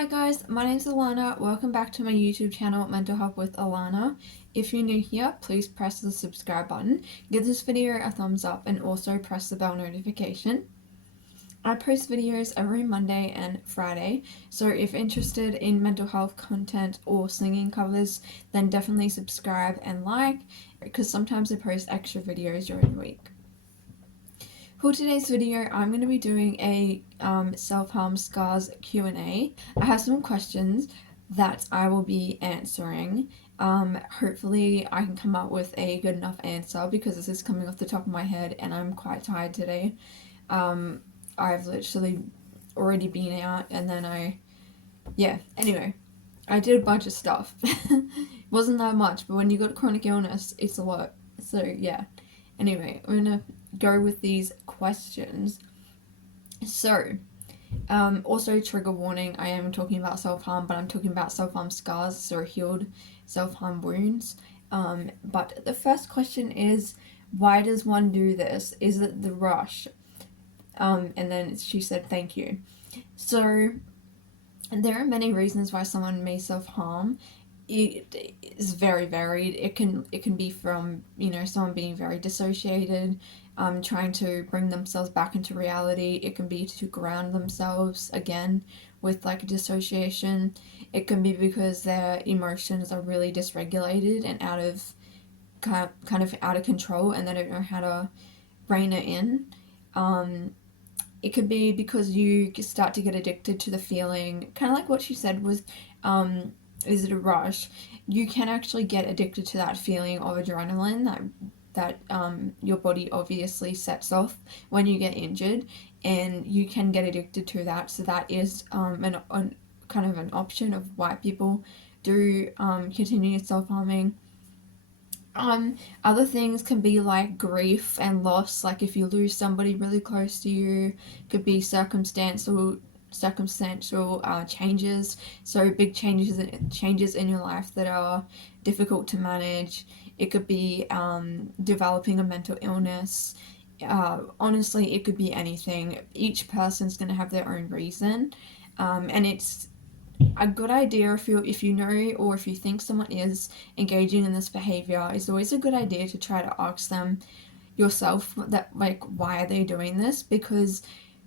Hi guys, my name's Alana. Welcome back to my YouTube channel, Mental Health with Alana. If you're new here, please press the subscribe button, give this video a thumbs up, and also press the bell notification. I post videos every Monday and Friday, so if interested in mental health content or singing covers, then definitely subscribe and like, because sometimes I post extra videos during the week. For today's video, I'm going to be doing a self-harm scars Q&A. I have some questions that I will be answering. Hopefully I can come up with a good enough answer because this is coming off the top of my head and I'm quite tired today. I've literally already been out and then anyway, I did a bunch of stuff. Wasn't that much, but when you got chronic illness, it's a lot. So yeah, anyway, I'm gonna go with these questions. So, also trigger warning, I am talking about self-harm, but I'm talking about self-harm scars, so healed self-harm wounds. But the first question is, why does one do this? Is it the rush? And then she said, thank you. So, there are many reasons why someone may self-harm. It is very varied. It can be from, someone being very dissociated, trying to bring themselves back into reality. It can be to ground themselves again with like dissociation. It can be because their emotions are really dysregulated and kind of out of control and they don't know how to rein it in. It could be because you start to get addicted to the feeling, kind of like what she said was, is it a rush? You can actually get addicted to that feeling of adrenaline that your body obviously sets off when you get injured, and you can get addicted to that. So that is kind of an option of why people do continue self-harming. Other things can be like grief and loss, like if you lose somebody really close to you. Could be circumstantial changes, so big changes in your life that are difficult to manage. It could be developing a mental illness. Honestly, it could be anything. Each person's going to have their own reason, and it's a good idea if you know or if you think someone is engaging in this behavior. It's always a good idea to try to ask them yourself that, like, why are they doing this, because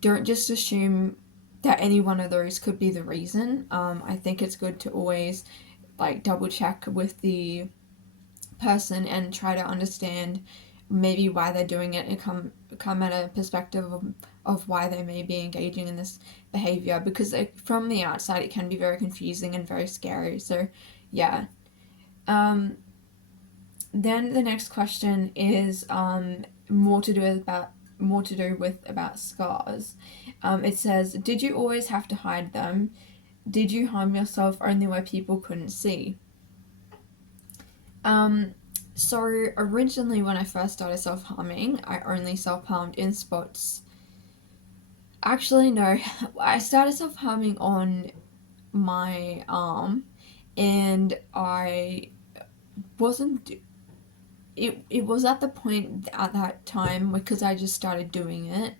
don't just assume that any one of those could be the reason. I think it's good to always like double check with the person and try to understand maybe why they're doing it and come at a perspective of why they may be engaging in this behavior, because from the outside it can be very confusing and very scary. So yeah. Then the next question is more to do with about scars. It says, did you always have to hide them? Did you harm yourself only where people couldn't see? So originally when I first started self-harming, I only self-harmed in spots. Actually, no. I started self-harming on my arm, and I wasn't... It was at the point at that time, because I just started doing it,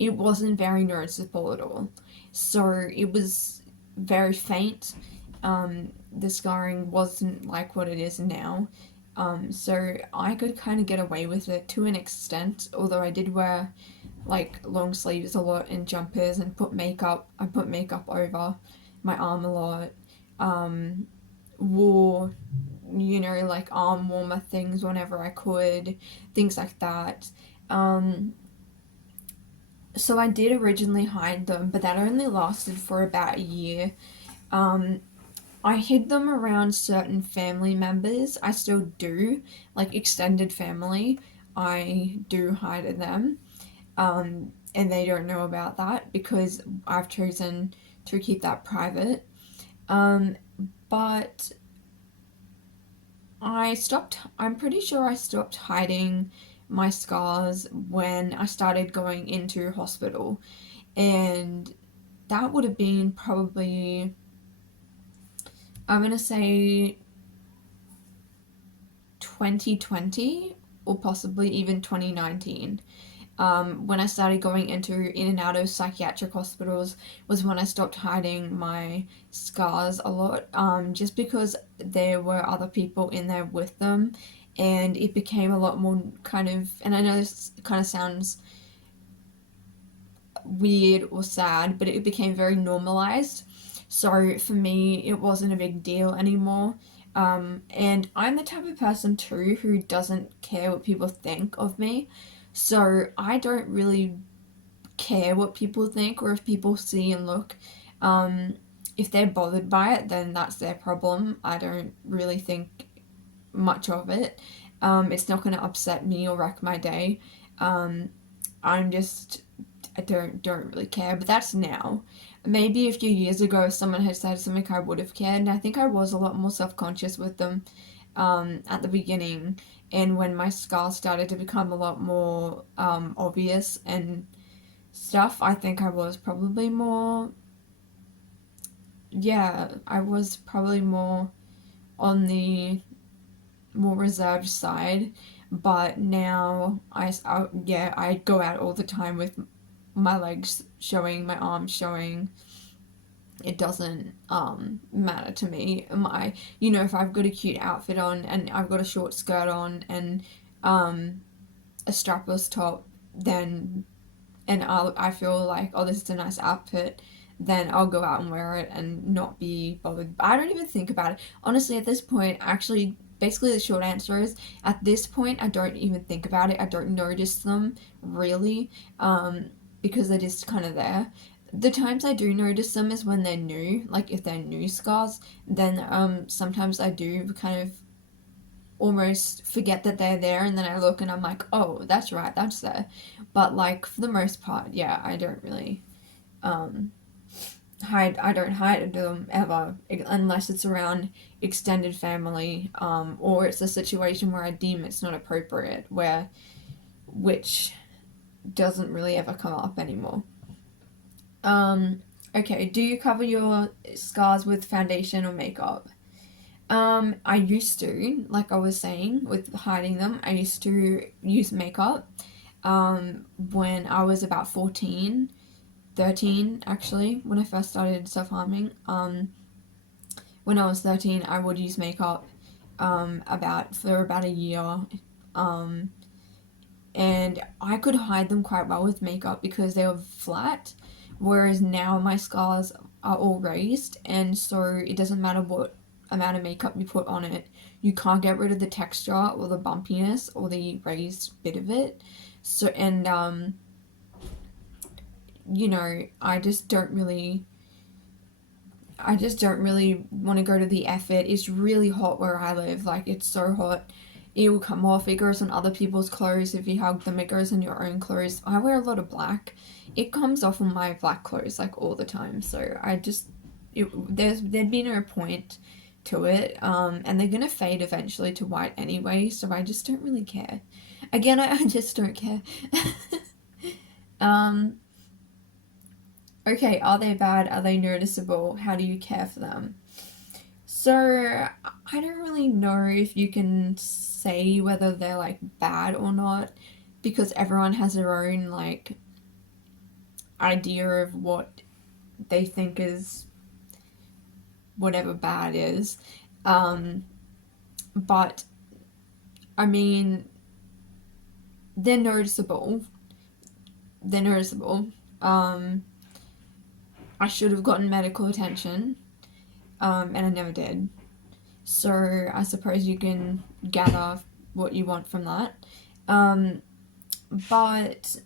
it wasn't very noticeable at all. So it was very faint. The scarring wasn't like what it is now. So I could kind of get away with it to an extent, although I did wear like long sleeves a lot and jumpers and I put makeup over my arm a lot. Wore, like arm warmer things whenever I could, things like that. So I did originally hide them, but that only lasted for about a year. I hid them around certain family members. I still do, like extended family. I do hide them, and they don't know about that because I've chosen to keep that private. But I'm pretty sure I stopped hiding my scars when I started going into hospital, and that would have been probably, I'm going to say 2020 or possibly even 2019. when I started going in and out of psychiatric hospitals was when I stopped hiding my scars a lot, just because there were other people in there with them, and it became a lot more kind of, and I know this kind of sounds weird or sad, but it became very normalized. So for me, it wasn't a big deal anymore. And I'm the type of person too who doesn't care what people think of me. So I don't really care what people think, or if people see and look. If they're bothered by it, then that's their problem. I don't really think much of it. It's not going to upset me or wreck my day. Um, I'm just I don't really care, but that's now. Maybe a few years ago, if someone had said something, I would have cared, and I think I was a lot more self-conscious with them at the beginning, and when my scars started to become a lot more obvious and stuff, I think I was probably more, yeah, I was probably more on the more reserved side, but now yeah, I go out all the time with my legs showing, my arms showing. It doesn't matter to me. If I've got a cute outfit on and I've got a short skirt on and a strapless top, then I feel like, oh, this is a nice outfit, then I'll go out and wear it and not be bothered. I don't even think about it. Honestly, at this point, actually, basically the short answer is, at this point, I don't even think about it. I don't notice them, really, because they're just kind of there. The times I do notice them is when they're new, like if they're new scars, then sometimes I do kind of almost forget that they're there, and then I look and I'm like, oh, that's right, that's there. But like for the most part, yeah, I don't really um I don't hide them ever, unless it's around extended family, or it's a situation where I deem it's not appropriate, which doesn't really ever come up anymore. Okay, do you cover your scars with foundation or makeup? I used to, like I was saying, with hiding them, I used to use makeup when I was about 14, 13 actually, when I first started self-harming. When I was 13, I would use makeup for about a year. Um, and I could hide them quite well with makeup because they were flat, whereas now my scars are all raised, and so it doesn't matter what amount of makeup you put on it, you can't get rid of the texture or the bumpiness or the raised bit of it. So, and I just don't really want to go to the effort. It's really hot where I live. Like, it's so hot. It will come off. It goes on other people's clothes. If you hug them, it goes on your own clothes. I wear a lot of black. It comes off on my black clothes, like, all the time. So there'd be no point to it. And they're going to fade eventually to white anyway. So I just don't really care. Again, I just don't care. um, Okay, are they bad? Are they noticeable? How do you care for them? So, I don't really know if you can say whether they're like bad or not, because everyone has their own like idea of what they think is whatever bad is. But I mean, they're noticeable. They're noticeable. I should have gotten medical attention, and I never did. So I suppose you can gather what you want from that. But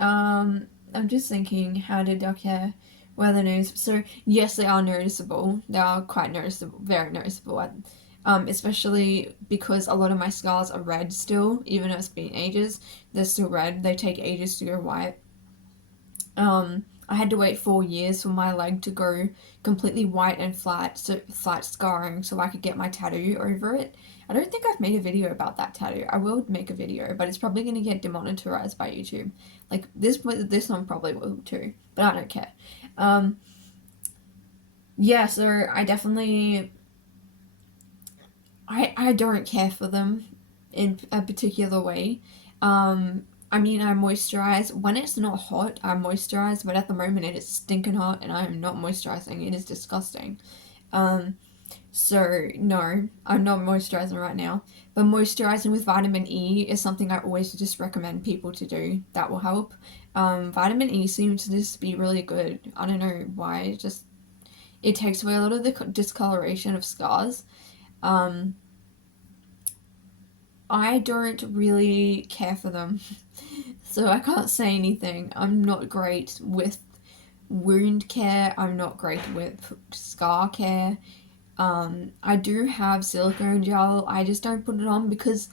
I'm just thinking, how did I care? Were they noticeable? So yes, they are noticeable. They are quite noticeable, very noticeable. Especially because a lot of my scars are red still, even though it's been ages. They're still red. They take ages to go white. I had to wait 4 years for my leg to go completely white and flat, so flat scarring, so I could get my tattoo over it. I don't think I've made a video about that tattoo. I will make a video, but it's probably going to get demonetized by YouTube. Like, this one probably will too, but I don't care. Yeah, so I definitely, I don't care for them. in a particular way. I mean, I moisturize when it's not hot. I moisturize, but at the moment it is stinking hot, and I am not moisturizing. It is disgusting. Um, so no, I'm not moisturizing right now. But moisturizing with vitamin E is something I always just recommend people to do. That will help. Vitamin E seems to just be really good. I don't know why. It takes away a lot of the discoloration of scars. Um, I don't really care for them, so I can't say anything. I'm not great with wound care. I'm not great with scar care. I do have silicone gel. I just don't put it on because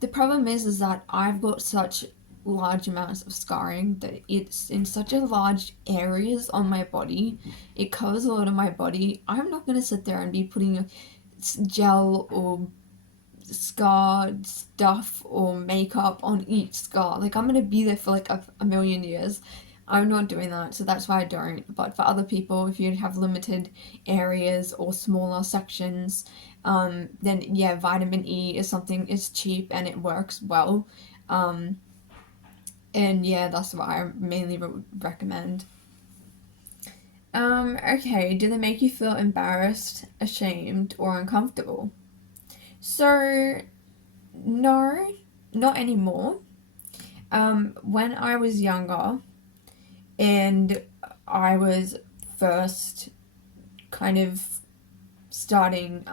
the problem is that I've got such large amounts of scarring that it's in such a large areas on my body. It covers a lot of my body. I'm not gonna sit there and be putting gel or scar stuff or makeup on each scar. Like, I'm gonna be there for like a million years. I'm not doing that, so that's why I don't. But for other people, if you have limited areas or smaller sections, then yeah, vitamin E is something, it's cheap and it works well. Um, and yeah, that's what I mainly recommend. Okay, do they make you feel embarrassed, ashamed, or uncomfortable? So, no, not anymore. When I was younger and I was first kind of starting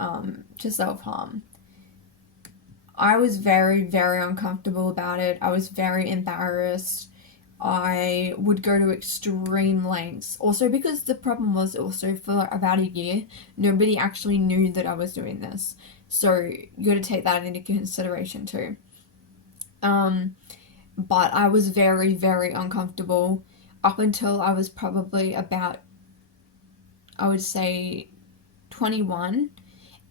to self-harm, I was very, very uncomfortable about it. I was very embarrassed. I would go to extreme lengths. Also, because the problem was also for about a year, nobody actually knew that I was doing this. So you got to take that into consideration too. Um, but I was very, very uncomfortable up until I was probably about, I would say, 21.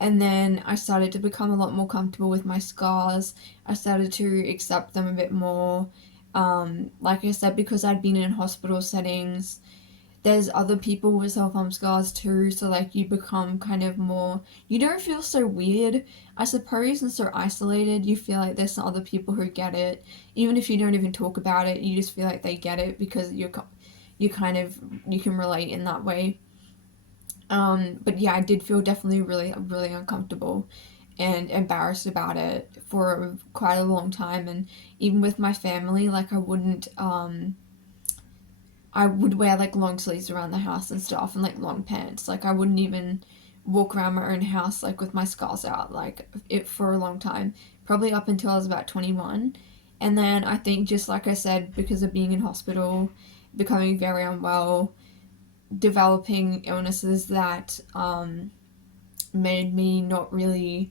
And then I started to become a lot more comfortable with my scars. I started to accept them a bit more. Like I said, because I'd been in hospital settings, there's other people with self-harm scars too, so like you become kind of more, you don't feel so weird, I suppose, and so isolated. You feel like there's some other people who get it, even if you don't even talk about it. You just feel like they get it because you kind of, you can relate in that way. But yeah, I did feel definitely really, really uncomfortable and embarrassed about it for quite a long time. And even with my family, like I would wear like long sleeves around the house and stuff and like long pants. Like, I wouldn't even walk around my own house like with my scars out, like it for a long time, probably up until I was about 21. And then I think, just like I said, because of being in hospital, becoming very unwell, developing illnesses that made me not really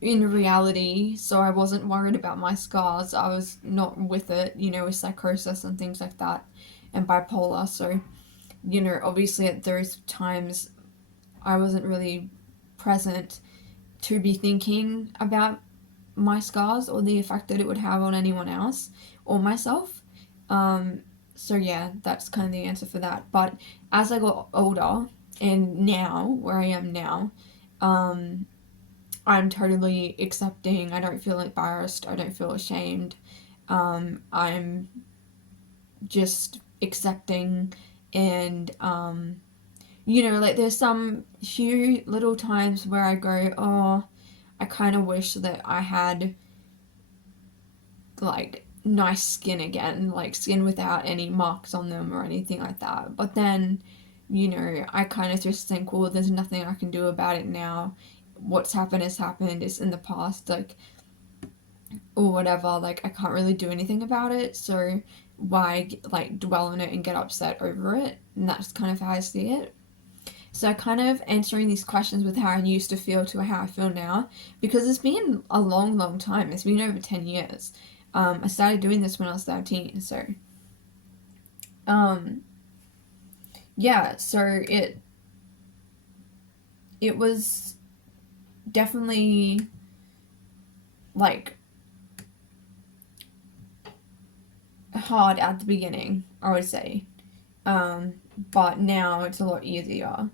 in reality, so I wasn't worried about my scars. I was not with it, with psychosis and things like that, and bipolar. So, obviously at those times, I wasn't really present to be thinking about my scars or the effect that it would have on anyone else or myself. So yeah, that's kind of the answer for that. But as I got older, and now, where I am now, I'm totally accepting. I don't feel embarrassed. I don't feel ashamed. I'm just accepting, and like, there's some few little times where I go, oh, I kind of wish that I had like nice skin again, like skin without any marks on them or anything like that. But then, I kind of just think, well, there's nothing I can do about it now. What's happened has happened. It's in the past, like, or whatever. Like, I can't really do anything about it. So why like dwell on it and get upset over it? And that's kind of how I see it. So I kind of answering these questions with how I used to feel to how I feel now, because it's been a long, long time. It's been over 10 years. I started doing this when I was 13, so um, yeah, so it was definitely like hard at the beginning, I would say, but now it's a lot easier.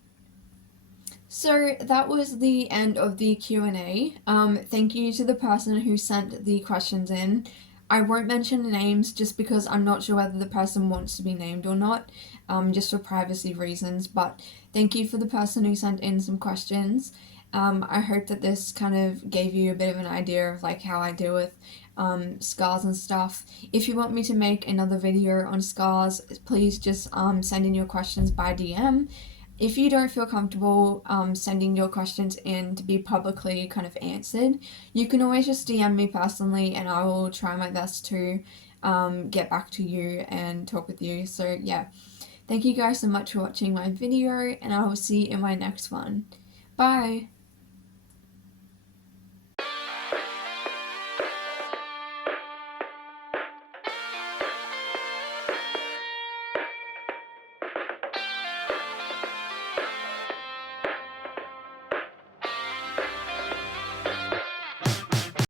So that was the end of the Q&A. Thank you to the person who sent the questions in. I won't mention names just because I'm not sure whether the person wants to be named or not, just for privacy reasons. But thank you for the person who sent in some questions. I hope that this kind of gave you a bit of an idea of like how I deal with scars and stuff. If you want me to make another video on scars, please just send in your questions by DM. If you don't feel comfortable sending your questions in to be publicly kind of answered, you can always just DM me personally and I will try my best to get back to you and talk with you. So yeah, thank you guys so much for watching my video and I will see you in my next one. Bye!